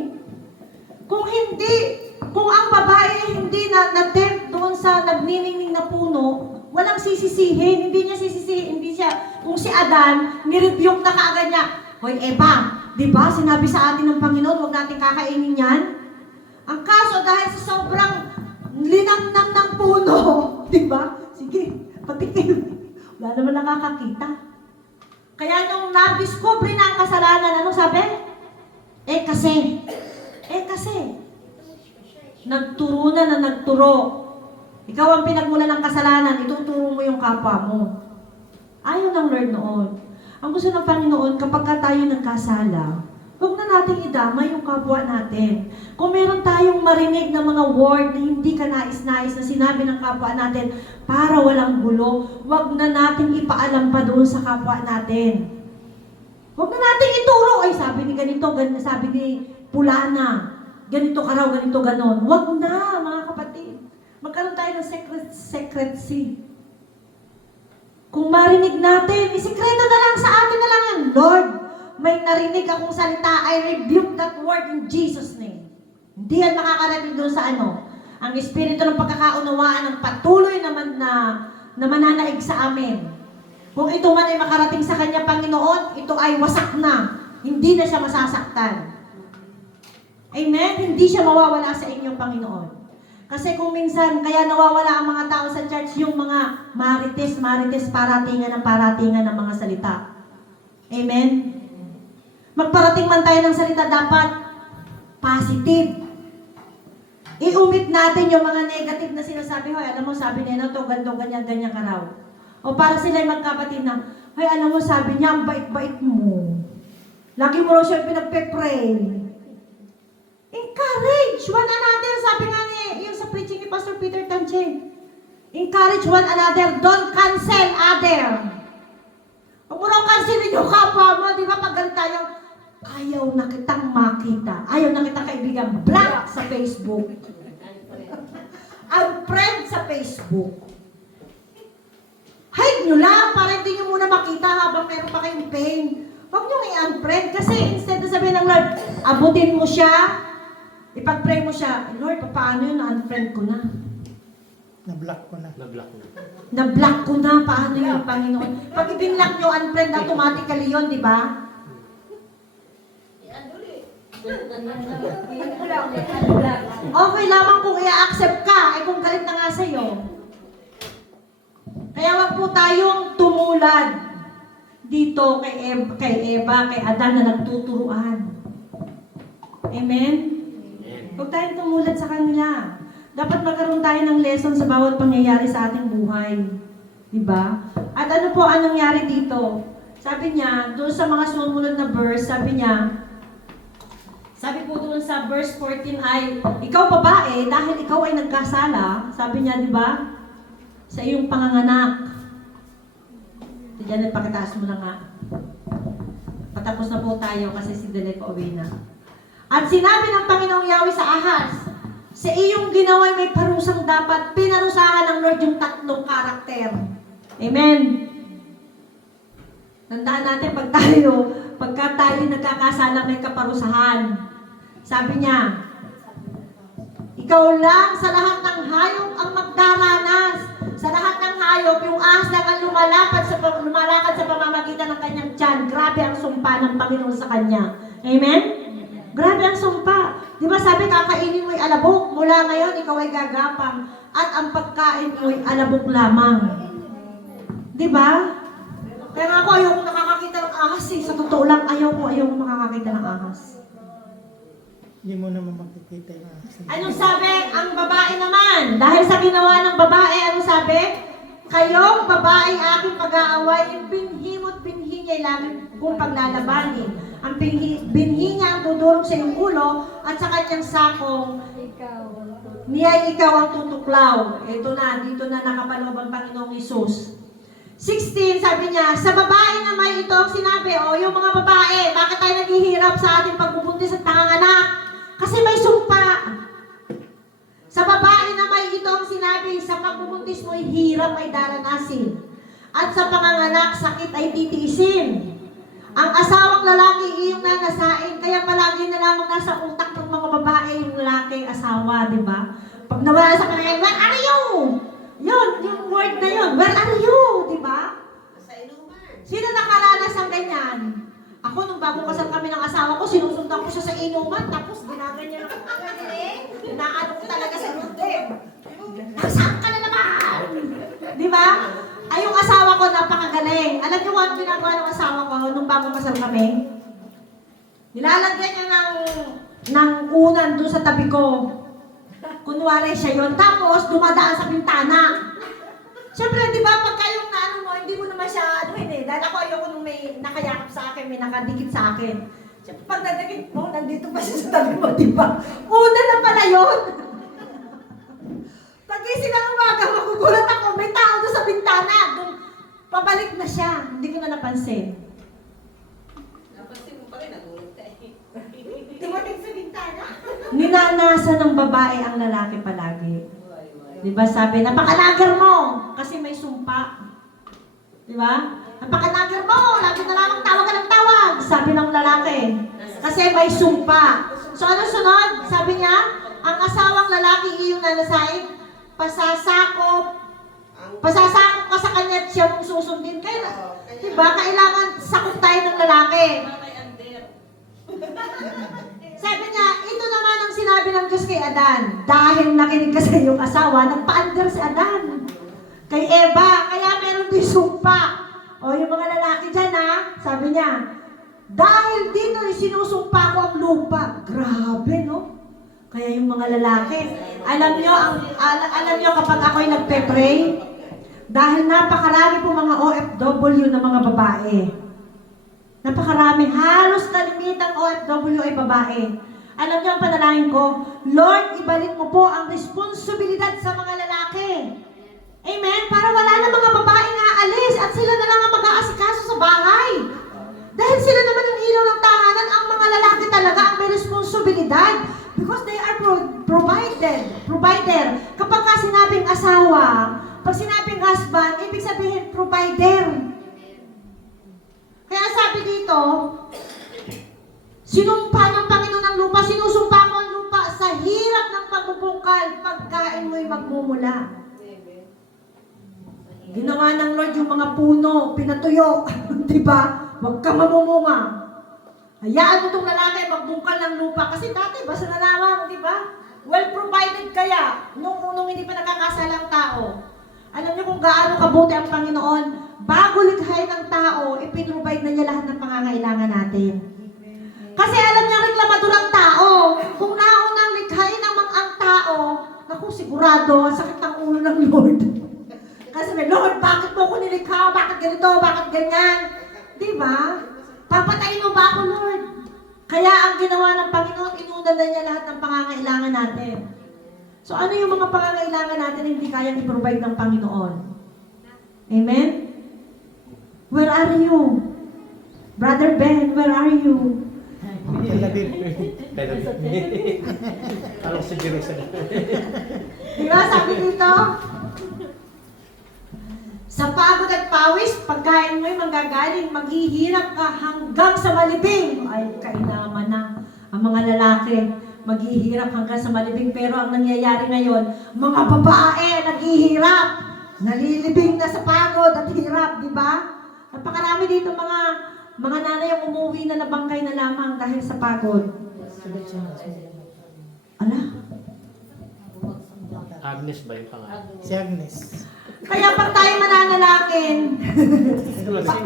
Kung ang babae ay hindi na-tempt doon sa nagniningning na puno, walang sisisihin, hindi siya, kung si Adan, nirebuke na kaagad niya, Hoy Eva, di ba sinabi sa atin ng Panginoon, huwag natin kakainin yan? Ang kaso, dahil sa sobrang linamnam ng puno, di ba? Sige, patikim. Wala naman nakakakita. Kaya nung na-discover na ang kasalanan, anong sabi? Kasi. Nagturo na nagturo. Ikaw ang pinagmula ng kasalanan, ituturo mo yung kapwa mo. Ayaw ng Lord noon. Ang gusto ng Panginoon, kapag tayo nagkasala, huwag na nating idama yung kapwa natin. Kung meron tayong marinig na mga word na hindi ka nais-nais na sinabi ng kapwa natin para walang gulo, huwag na nating ipaalam pa doon sa kapwa natin. Huwag na nating ituro. Ay, sabi ni ganito, sabi ni Pulana, ganito ka raw, ganito ganon. Huwag na, mga kapatid. Magkaroon tayo ng secrecy. Kung marinig natin, isikreto na lang sa atin na lang yan. Lord, may narinig akong salita, I rebuke that word in Jesus' name. Hindi yan makakarating doon sa ang espiritu ng pagkakaunawaan ng patuloy naman na mananaig sa amin. Kung ito man ay makarating sa Kanya, Panginoon, ito ay wasak na. Hindi na siya masasaktan. Amen? Hindi siya mawawala sa inyong Panginoon. Kasi kung minsan, kaya nawawala ang mga tao sa church, yung mga marites, paratingan ng mga salita. Amen? Magparating man tayo ng salita, dapat positive. I-umit natin yung mga negative na sinasabi, hoy, alam mo, sabi niya to, ganyan ka raw. O para sila'y magkapatid na, hoy, alam mo, sabi niya, ang bait-bait mo. Lagi mo raw siya pinagpe-pray. Encourage one another, sabi nga yung sa preaching ni Pastor Peter Tanche. Encourage one another, don't cancel other. Huwag mo raw cancelin yung kapwa mo, di ba? Pag ganun tayo, ayaw na kitang makita. Ayaw na kitang kaibigan. Block sa Facebook. Unfriend sa Facebook. Hide nyo lang para hindi nyo muna makita habang meron pa kayong pain. Huwag nyo i-unfriend kasi instead na sabihin ng Lord, abutin mo siya, ipag-pray mo siya, Lord, paano yun? Na-unfriend ko na. Na-block ko na. Na-block ko na. Paano yun, Panginoon? Pag ibinlock nyo, unfriend, automatically yun, di ba? Okay lamang kung i-accept ka, kung galit na nga sa'yo. Kaya wag po tayong tumulad dito kay Eva, kay Adan na nagtuturuan. Amen? Amen. Huwag tayong tumulat sa kanila. Dapat magkaroon tayo ng lesson sa bawat pangyayari sa ating buhay. Diba? At ano po ang nangyari dito? Sabi niya, doon sa mga sumunod na verse, sabi po doon sa verse 14 ay, ikaw babae, dahil ikaw ay nagkasala, sabi niya, di ba? Sa iyong panganganak. Diyan, pakitaas mo na nga. Patapos na po tayo kasi si Delay pa uwi na. At sinabi ng Panginoong Yahweh sa Ahaz, sa iyong ginawa may parusang dapat, pinarusahan ng Lord yung tatlong karakter. Amen. Tandaan natin pagka tayo nagkakasala may kaparusahan. Sabi niya, ikaw lang sa lahat ng hayop ang magdaranas. Sa lahat ng hayop, yung ahas lang ang lumalakad sa pamamagitan ng kanyang tiyan. Grabe ang sumpa ng Panginoon sa kanya. Amen? Grabe ang sumpa. Di ba sabi, kakainin mo'y alabok. Mula ngayon, ikaw ay gagapang. At ang pagkain mo'y alabok lamang. Di ba? Kaya nga ako, ayoko nakakakita ng ahas eh. Sa totoo lang, ayoko makakakita ng ahas. Hindi mo naman makikita yung asin. Anong sabi? Ang babae naman. Dahil sa ginawa ng babae, anong sabi? Kayong babae aking pag-aaway, yung binhi niya lang kung paglalabanin. Ang binhi niya ang dudurog sa iyong ulo at sa kanyang sakong ikaw ang tutuklaw. Ito na, dito na nakapaloob ang Panginoong Hesus. 16, sabi niya, sa babae naman ito ang sinabi, yung mga babae, bakit tayo naghihirap sa ating pagbubuntis at panganganak? Kasi may sumpa. Sa babae naman ito ang sinabi, sa pagbubuntis mo'y hirap ay daranasin. At sa panganganak, sakit ay titiisin. Ang asawang lalaki iyong nanasain, kaya palagi na lamang nasa utak ng mga babae yung lalaki asawa, di ba? Pag nawala sa kanila, where are you? Yun, yung word na yun, where are you? Di ba? Sino nakaranas ng ganyan? Ako, nung bago kasal kami ng asawa ko, sinusundan ko siya sa inuman, tapos ginaganyan ako. Inaano ko talaga sa dibdib. Nasaan ka na naman? Di ba? Ay, yung asawa ko, napakagaling. Alam niyo kung ano ginagawa ng asawa ko nung bago kasal kami? Nilalagyan niya ng unan doon sa tabi ko. Kunwari siya yun. Tapos, dumadaan sa bintana. Siyempre, di ba, pagka yung naano mo, hindi mo naman siya, dahil ako ayoko nung may nakayakap sa akin, may nakadikit sa akin. Siyempre, pag nadikit mo, nandito pa siya sa tabi mo, di ba? Una na pala yun. Pag-isip ng umaga, magugulat ako, may tao doon sa bintana. Doon, pabalik na siya. Hindi ko na napansin. Napansin mo pa rin, nagulat ka eh. Dumating sa bintana. Ninanasan ng babae ang lalaki palagi. Diba sabi, napakalager mo kasi may sumpa. Diba? Napakalager mo, lagi na lamang tawag ka ng tawag. Sabi ng lalaki, kasi may sumpa. So ano sunod? Sabi niya, ang asawang lalaki iyong nanasain, pasasakop ka sa kanya at siya mong susundin. Kaya, diba, kailangan sakop tayo ng lalaki. Sabi niya, ito naman ang sinabi ng Diyos kay Adan. Dahil nakinig ka sa iyong asawa, nagpa-under si Adan. Kay Eva, kaya meron din sumpa. O yung mga lalaki dyan sabi niya, dahil dito sinusumpa ko ang lupa. Grabe, no? Kaya yung mga lalaki, alam niyo kapag ako'y nagpe-pray, dahil napakarami po mga OFW na mga babae. Napakarami. Halos kalimitang OFW ay babae. Alam niyo ang panalangin ko, Lord, ibalik mo po ang responsibilidad sa mga lalaki. Amen? Para wala na mga babae nga alis at sila na lang ang mag-aasikaso sa bahay. Dahil sila naman ang ilaw ng tahanan, ang mga lalaki talaga ang may responsibilidad. Because they are provider. Kapag ka sinabing asawa, pag sinabing husband, ibig sabihin provider. Kaya sabi dito, sinumpa ng Panginoon ang lupa, sinusumpa ko ang lupa sa hirap ng pagpupungkal, pagkain mo'y magmumula. Ginawa ng Lord yung mga puno, pinatuyo, di ba? Huwag ka mamumunga. Hayaan mo itong lalaki magbungkal ng lupa. Kasi dati, basta nalawang, di ba? Well provided kaya, nung hindi pa nakakasala ang tao. Alam niyo kung gaano kabuti ang Panginoon, bago likhain ng tao, ipinrovide na niya lahat ng pangangailangan natin. Kasi alam niya reklamador ang tao. Kung naunang likhain ang tao, naku, sigurado, ang sakit ng ulo ng Lord. Kasi may, Lord, bakit mo ko nilikha? Bakit ganito? Bakit ganyan? Di ba? Papatayin mo ba ako, Lord? Kaya ang ginawa ng Panginoon, inuna na niya lahat ng pangangailangan natin. So ano yung mga pangangailangan natin na hindi kayang i-provide ng Panginoon? Amen? Where are you? Brother Ben, where are you? Tel Aviv. Pero, alam ko sa Jerusalem. Di ba? Sabi dito, sa pagod at pawis, pagkain mo'y manggagaling, maghihirap ka hanggang sa malibing. Ay, kainaman na. Ang mga lalaki, maghihirap hanggang sa malibing. Pero ang nangyayari ngayon, mga babae, naghihirap. Nalilibing na sa pagod at hirap, di ba? Napakarami dito mga nanay ang umuwi na nabangkay na lamang dahil sa pagod. Ala? Agnes ba yung pangalan? Si Agnes. Kaya pag tayo mananalangin,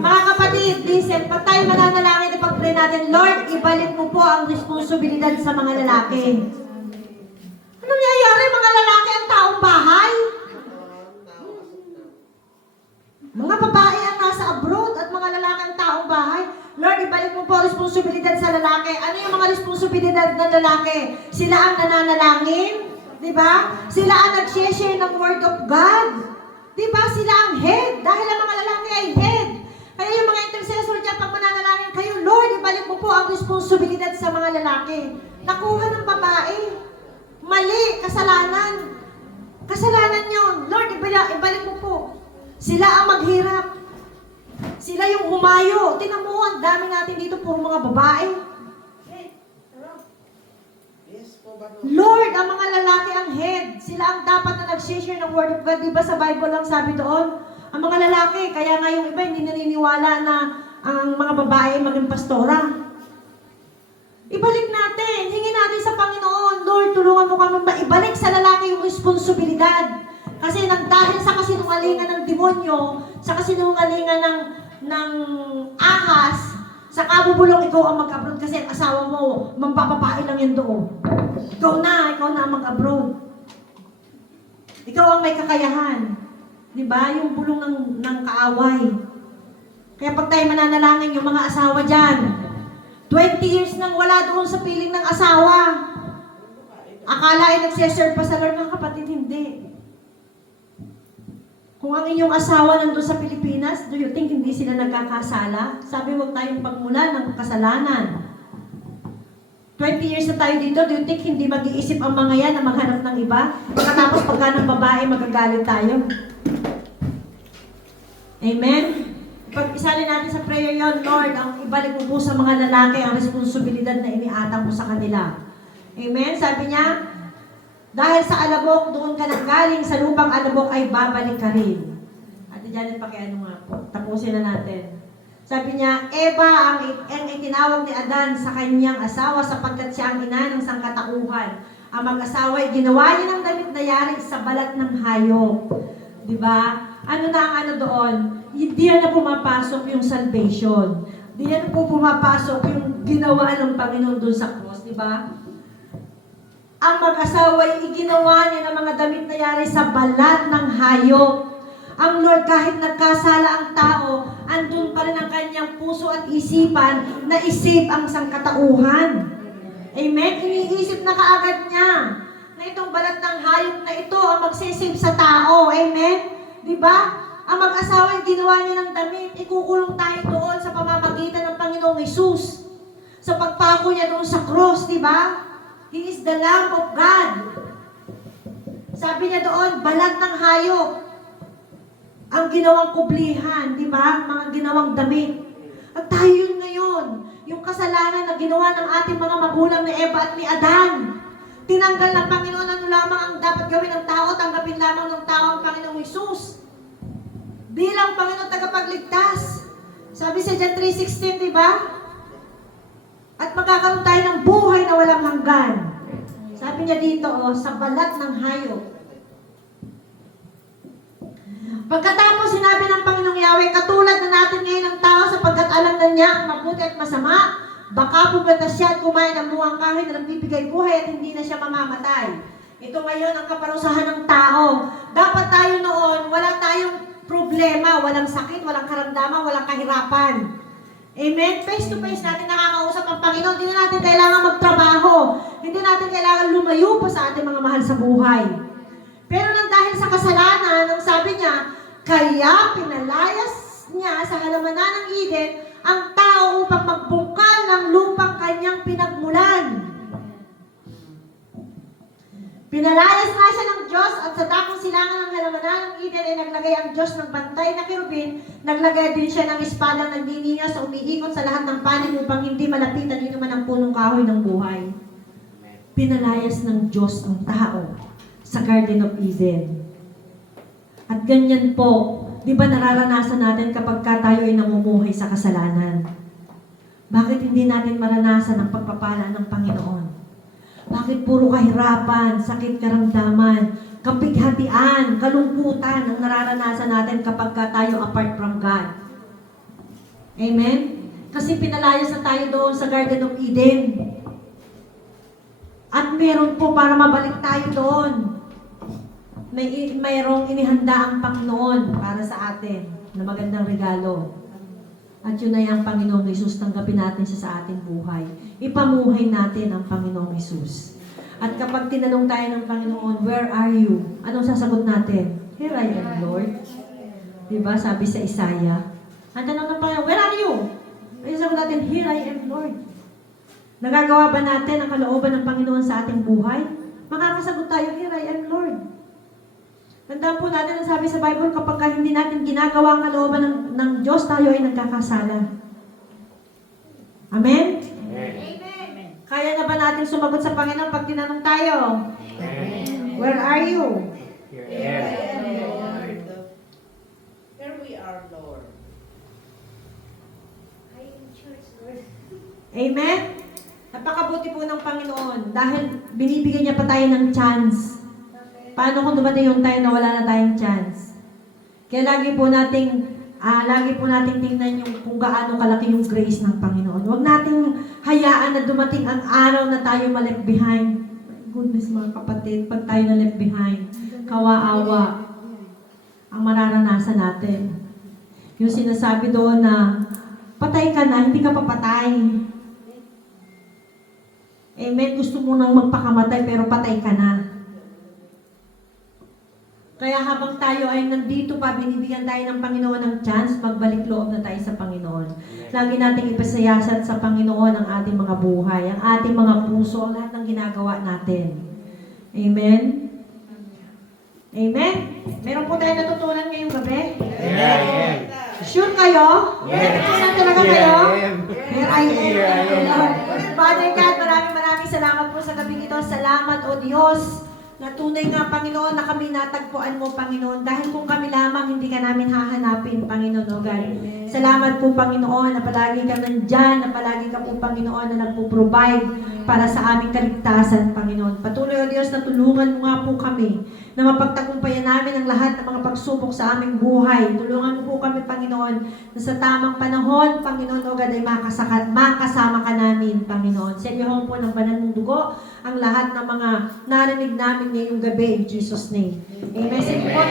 mga kapatid, listen, pag tayo mananalangin, ipag-pray natin, Lord, ibalik mo po ang responsibilidad sa mga lalaki. Ano nangyayari, mga lalaki ang taong bahay? Mga babae ang nasa abroad at mga lalaki ang taong bahay. Lord, ibalik mo po ang responsibilidad sa lalaki. Ano yung mga responsibilidad ng lalaki? Sila ang nananalangin, di ba? Sila ang nag-share ng Word of God. Diba sila ang head? Dahil ang mga lalaki ay head. Kaya yung mga intercessor dyan, pag mananalangin kayo, Lord, ibalik mo po ang responsibilidad sa mga lalaki. Nakuha ng babae. Mali, kasalanan. Kasalanan yun. Lord, ibalik mo po. Sila ang maghirap. Sila yung humayo. Tingnan mo, ang dami natin dito, puro mga babae. Lord, ang mga lalaki ang head. Sila ang dapat na nag-share ng Word of God. Diba sa Bible lang sabi doon? Ang mga lalaki, kaya nga yung iba hindi naniniwala na ang mga babae maging pastora. Ibalik natin. Hingin natin sa Panginoon. Lord, tulungan mo kami maibalik sa lalaki yung responsibilidad. Kasi dahil sa kasinungalingan ng demonyo, sa kasinungalingan ng ahas, sa kabubulong ikaw ang mag-abroad kasi ang asawa mo, mampapapain lang yan doon. Ikaw na ang mag-abroad. Ikaw ang may kakayahan. Diba? Yung bulong ng kaaway. Kaya pag tayo mananalangin, yung mga asawa dyan, 20 years nang wala doon sa piling ng asawa. Akala ay nagsiserve pa sa Lord, mga kapatid, hindi. Kung ang inyong asawa nandun sa Pilipinas, do you think hindi sila nagkakasala? Sabi, huwag tayong pagmula ng kasalanan. 20 years na tayo dito, do you think hindi mag-iisip ang mga yan na maghanap ng iba? Pagkatapos pagka ng babae, magagalit tayo. Amen? Pag-isalin natin sa prayer yon, Lord, ang ibalik mo po sa mga lalaki ang responsibilidad na iniatang mo sa kanila. Amen? Sabi niya, dahil sa alabok, doon ka nanggaling, sa lupang alabok ay babalik ka rin. Ate Janet, pakiano nga po. Tapusin na natin. Sabi niya, Eva ang itinawag ni Adan sa kanyang asawa sapagkat siya ang ina ng sangkatauhan. Ang mag-asawa ay ginawa niya ng damit na yari sa balat ng hayop. Diba? Ano na ang ano doon? Hindi na pumapasok yung salvation. Hindi na po pumapasok yung ginawa ng Panginoon doon sa cross. Diba? Ang mag-asawa ay iginawa niya ng mga damit na yari sa balat ng hayop. Ang Lord, kahit nagkasala ang tao, andun pa rin ang kanyang puso at isipan na isip ang sangkatauhan. Amen? Iniisip na kaagad niya na itong balat ng hayop na ito ang magsisave sa tao. Amen? Diba? Ang mag-asawa ay ginawa niya ng damit. Ikukulong tayo doon sa pamamagitan ng Panginoong Hesus. Sa pagpako niya doon sa cross, diba? He is the Lamb of God. Sabi niya doon, balat ng hayop. Ang ginawang kublihan, di ba? Mga ginawang damit. At tayo yun ngayon. Yung kasalanan na ginawa ng ating mga magulang ni Eva at ni Adan. Tinanggal ng Panginoon ano lamang ang dapat gawin ng tao, tanggapin lamang ng tao ang Panginoong Hesus. Bilang Panginoon tagapagligtas. Sabi sa John 3:16, di ba? At magkakaroon tayo ng buhay na walang hanggan. Sabi niya dito, sa balat ng hayop. Pagkatapos sinabi ng Panginoong Yahweh, katulad na natin ngayon ang tao sapagkat alam na niya ang mabuti at masama, Baka pumunta siya at kumain ng buwang kahoy na nagbibigay buhay at hindi na siya mamamatay. Ito ngayon ang kaparusahan ng tao. Dapat tayo noon, wala tayong problema, walang sakit, walang karamdaman, walang kahirapan. Amen? Face to face natin nakakausap ang Panginoon. Hindi na natin kailangan magtrabaho. Hindi natin kailangan lumayo pa sa ating mga mahal sa buhay. Pero nang dahil sa kasalanan, ang sabi niya, kaya pinalayas niya sa halamanan ng Eden ang tao upang magbungkal ng lupang kanyang pinagmulan. Pinalayas nga siya ng Diyos at sa dakong silangan ng halamanan ng Eden ay naglagay ang Diyos ng bantay na kerubin. Naglagay din siya ng espadang nagdiningas sa umiikot sa lahat ng panig upang hindi malapitan yun naman ang punong kahoy ng buhay. Pinalayas ng Diyos ang tao sa Garden of Eden. At ganyan po, di ba nararanasan natin kapag tayo ay namumuhay sa kasalanan? Bakit hindi natin maranasan ang pagpapala ng Panginoon? Bakit puro kahirapan, sakit karamdaman, kapighatian, kalungkutan ang nararanasan natin kapag tayo apart from God? Amen? Kasi pinalayas na tayo doon sa Garden of Eden. At meron po para mabalik tayo doon. Mayroong inihanda ang Panginoon para sa atin na magandang regalo. At yun ay ang Panginoong Hesus. Tanggapin natin siya sa ating buhay. Ipamuhay natin ang Panginoong Hesus. At kapag tinanong tayo ng Panginoon, where are you? Anong sasagot natin? Here I am, Lord. Diba? Sabi sa Isaiah. Ang tanong ng Panginoon, where are you? Ay sasagot natin, here I am, Lord. Nagagawa ba natin ang kalooban ng Panginoon sa ating buhay? Makakasagot tayo, here I am, Lord. Tandaan po natin ang sabi sa Bible, kapag hindi natin ginagawa ang kalooban ng Diyos, tayo ay nagkakasala. Amen? Amen. Kaya na ba natin sumagot sa Panginoon pag tinanong tayo? Amen. Where are you? Here I am. Lord. Here we are, Lord. Amen? Napakabuti po ng Panginoon dahil binibigyan niya pa tayo ng chance. Paano kung dumating yung time na wala na tayong chance? Kaya lagi po nating tingnan yung kung gaano kalaki yung grace ng Panginoon. Huwag nating hayaan na dumating ang araw na tayo ma-left behind. My goodness mga kapatid, pag tayo na left behind, kawaawa ang mararanasan natin. Yung sinasabi doon na patay ka na, hindi ka papatay. Amen, gusto mo nang magpakamatay pero patay ka na. Kaya habang tayo ay nandito pa, binibigyan tayo ng Panginoon ng chance, magbalik loob na tayo sa Panginoon. Lagi nating ipasayasat sa Panginoon ang ating mga buhay, ang ating mga puso, ang lahat ng ginagawa natin. Amen? Amen? Meron po tayo natutunan ngayong gabi? Amen. Sure kayo? Yes. Natutunan talaga Here kayo? I am. Here I am. Here I am. Lord. Father God, maraming salamat po sa gabing ito. Salamat, O Diyos, na tunay nga, Panginoon, na kami natagpuan mo, Panginoon. Dahil kung kami lamang, hindi ka namin hahanapin, Panginoon, O God. Salamat po, Panginoon, na palagi ka nandyan, na palagi ka po, Panginoon, na nagpo-provide para sa aming kaligtasan, Panginoon. Patuloy, O Diyos, na tulungan mo nga po kami na mapagtagumpayan namin ang lahat ng mga pagsubok sa aming buhay. Tulungan mo po kami, Panginoon, na sa tamang panahon, Panginoon, O God, ay makasama ka namin, Panginoon. Sa iyo po ng banal mong dugo, ang lahat ng mga narinig namin ngayong gabi in Jesus' name. Amen. Sige po,